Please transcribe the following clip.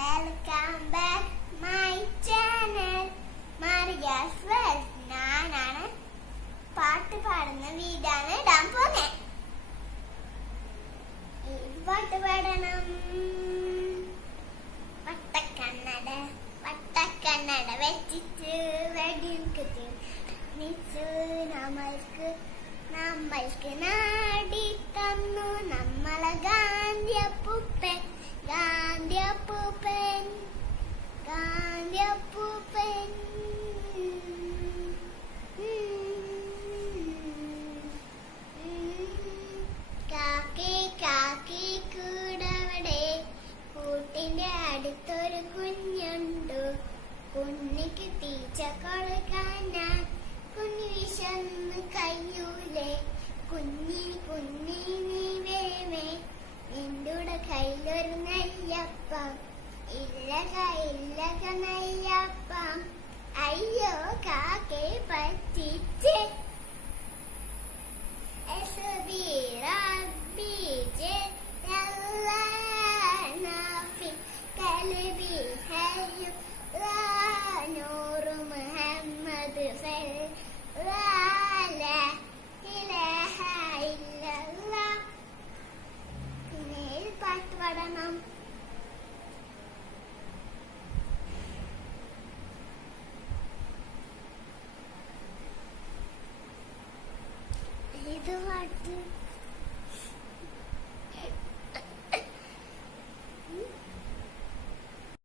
Welcome back my channel Mariya's world. ഞാനാണ് പാട്ട് പാടുന്ന വീടാണ് ഇടാൻ പോന്നെ. ഏത് പാട്ട് പാടണം? വട്ടക്കണ്ണട വെച്ചിട്ട് വെടിയുണ്ട് നമ്മൾക്ക് നാടി തന്നു നമ്മളെ ഗാന്ധിയപ്പൂപ്പൻ ഗാന്ധിയപ്പൂപ്പൻ ഗാന്ധിയപ്പൂപ്പൻ. കാക്കി കാക്കി കൂടവിടെ കൂട്ടിന്റെ അടുത്തൊരു കുഞ്ഞുണ്ടു. കുഞ്ഞിക്ക് തീച്ച കൊടുക്കാൻ ഞാൻ കുഞ്ഞു വിശന്ന് കയ്യൂലേ. കുഞ്ഞി കുഞ്ഞി നീ വേമേ നിന്റെ കയ്യിലൊരു നെയ്യപ്പം. ഇല്ലക ഇല്ലക നെയ്യപ്പം. അയ്യോ കാക്കേ പറ്റിച്ച്. പാട്ട് പാടണം. ഇത് പാട്ട്